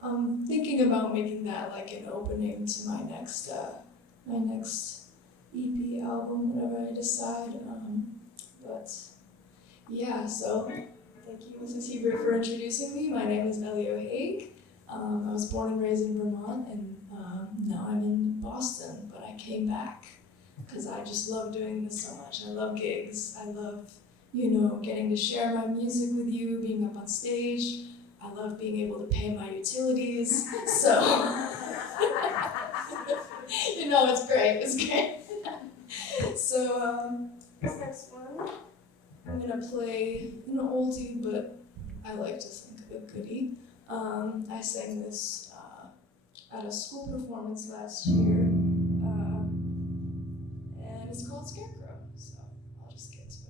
I'm thinking about making that like an opening to my next EP album, whenever I decide. But yeah, so thank you, Mrs. Hebert, for introducing me. My name is Elio Haag. I was born and raised in Vermont, and now I'm in Boston, but I came back because I just love doing this so much. I love gigs. I love, getting to share my music with you, being up on stage. I love being able to pay my utilities. So, it's great. It's great. So, this next one, I'm gonna play an oldie, but I like to think of a goodie. I sang this at a school performance last year, and it's called Scarecrow. So I'll just get to it.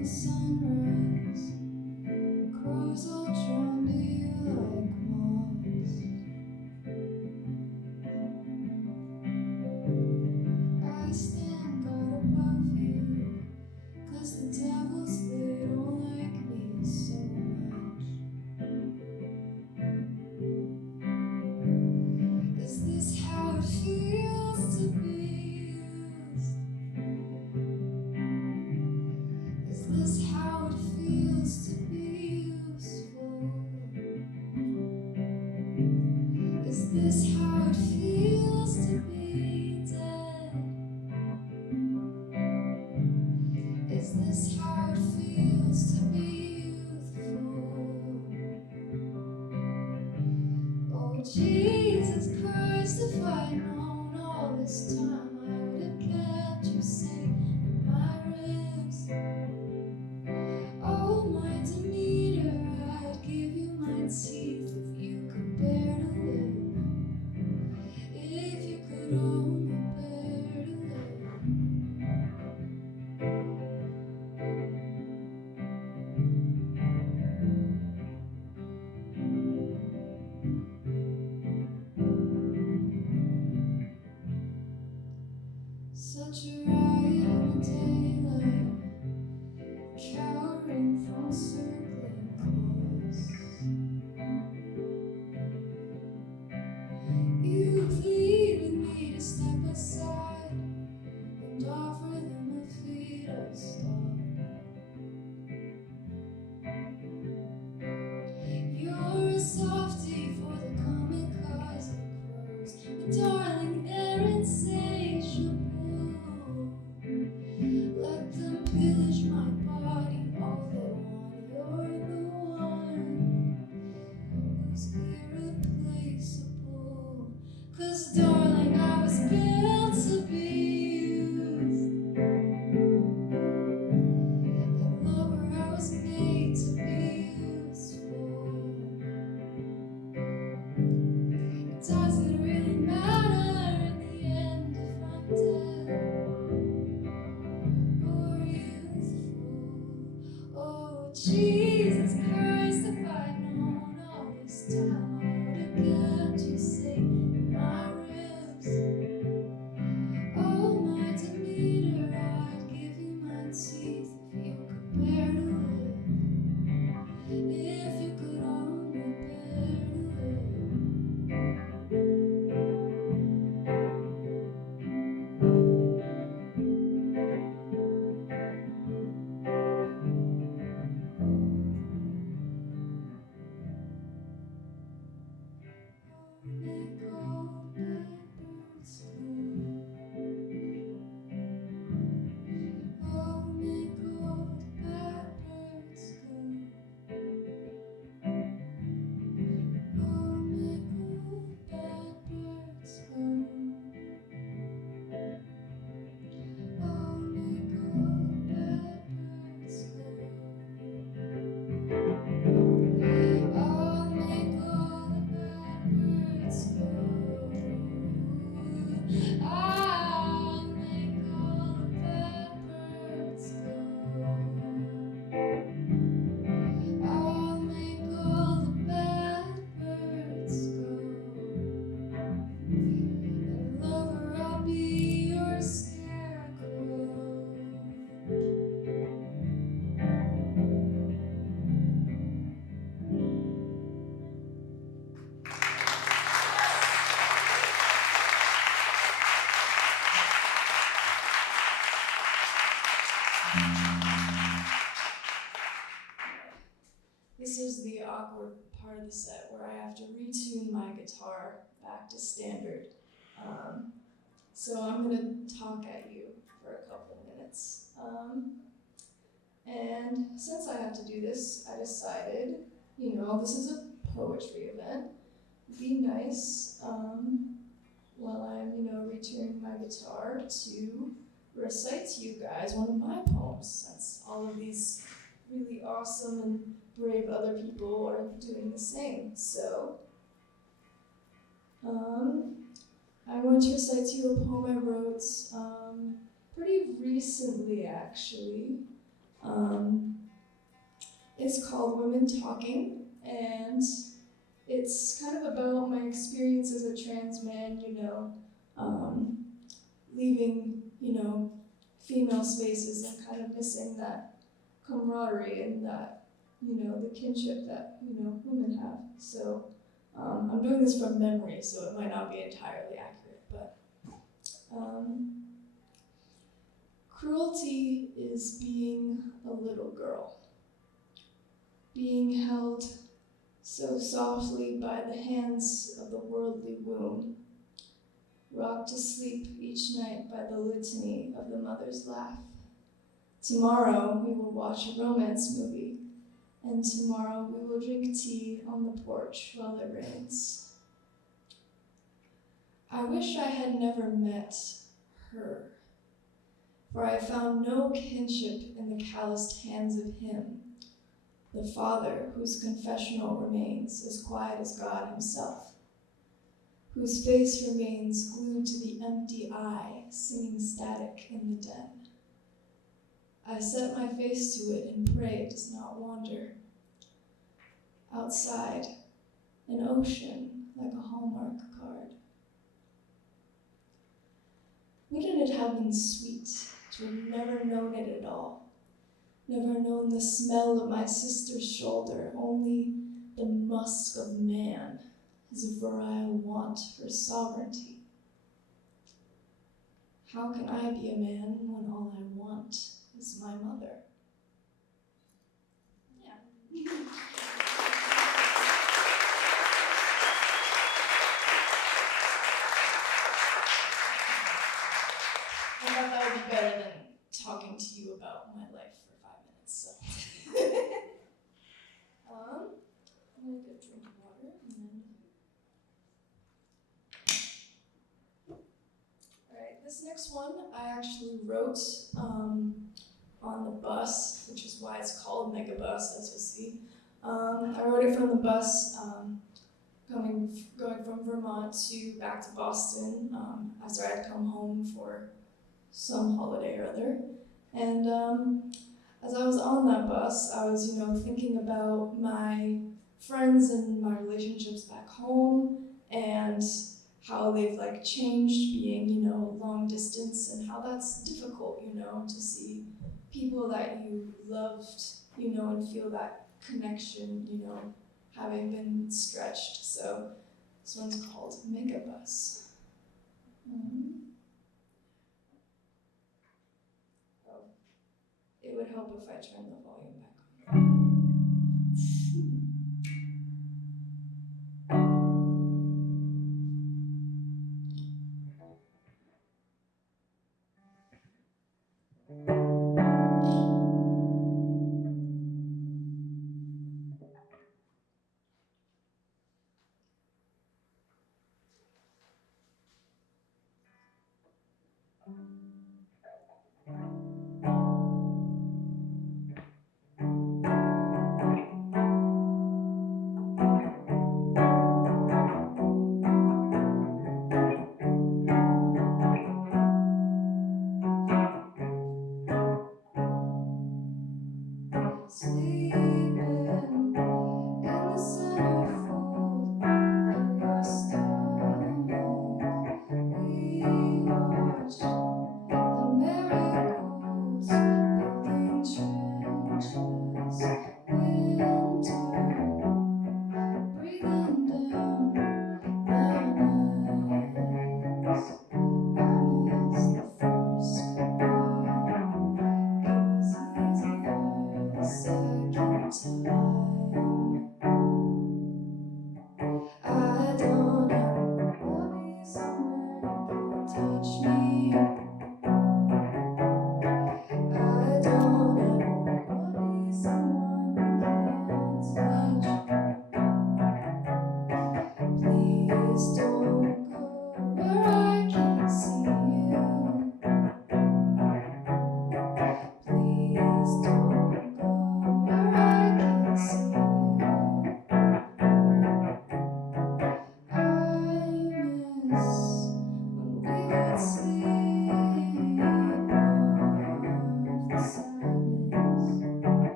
The sunrise, crows all drawn to you like moths. I stand guard above you, 'cause the devils, they don't like me so much. Is this how it feels to be used? Is this how it feels to be useful? Is this how it feels to be dead? Is this how it feels to be youthful? Oh Jesus Christ, if I'd known all this time, I would have kept you safe in my ribs. Oh, my Demeter, I'd give you my teeth if you could bear to live. If you could only bear to live. Such a riot in the daylight, cowering from circling claws. You plead with me to step aside and offer them a fetal stop. You're a softie for the kamikaze crows, but darling, they're insatiable. Like of the set where I have to retune my guitar back to standard. So I'm going to talk at you for a couple of minutes. And since I have to do this, I decided, this is a poetry event. Be nice while I'm, retuning my guitar to recite to you guys one of my poems, since all of these really awesome and brave other people are doing the same. So, I'm going to recite to you a poem I wrote pretty recently, actually. It's called Women Talking, and it's kind of about my experience as a trans man, leaving, female spaces and kind of missing that camaraderie and that, the kinship that, women have. So I'm doing this from memory, so it might not be entirely accurate, but cruelty is being a little girl, being held so softly by the hands of the worldly womb, rocked to sleep each night by the litany of the mother's laugh. Tomorrow we will watch a romance movie, and tomorrow we will drink tea on the porch while it rains. I wish I had never met her, for I found no kinship in the calloused hands of him, the father whose confessional remains as quiet as God himself, whose face remains glued to the empty eye, singing static in the den. I set my face to it and pray it does not wander. Outside, an ocean like a Hallmark card. Wouldn't it have been sweet to have never known it at all? Never known the smell of my sister's shoulder, only the musk of man, his virile want for sovereignty. How can I be a man when all I want is my mother? Yeah. I thought that would be better than talking to you about my life for 5 minutes, so. I'm gonna get a drink of water and then. Alright, this next one I actually wrote on the bus, which is why it's called Megabus, as you'll see. I wrote it from the bus going from Vermont back to Boston after I'd come home for some holiday or other. And as I was on that bus, I was, thinking about my friends and my relationships back home and how they've changed being, long distance and how that's difficult, to see people that you loved, and feel that connection, having been stretched. So this one's called Megabus. It would help if I turned the volume back on.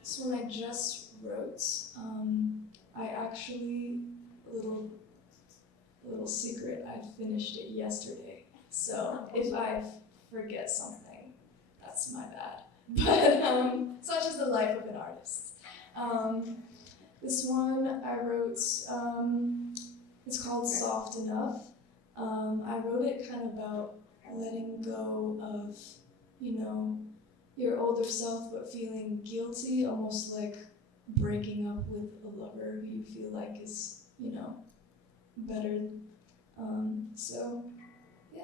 this one I just wrote. I actually, a little secret, I finished it yesterday. So if I forget something, that's my bad. But such is the life of an artist. This one I wrote, it's called Soft Enough. I wrote it kind of about letting go of, your older self, but feeling guilty, almost like breaking up with a lover who you feel like is, better. So, yeah.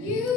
You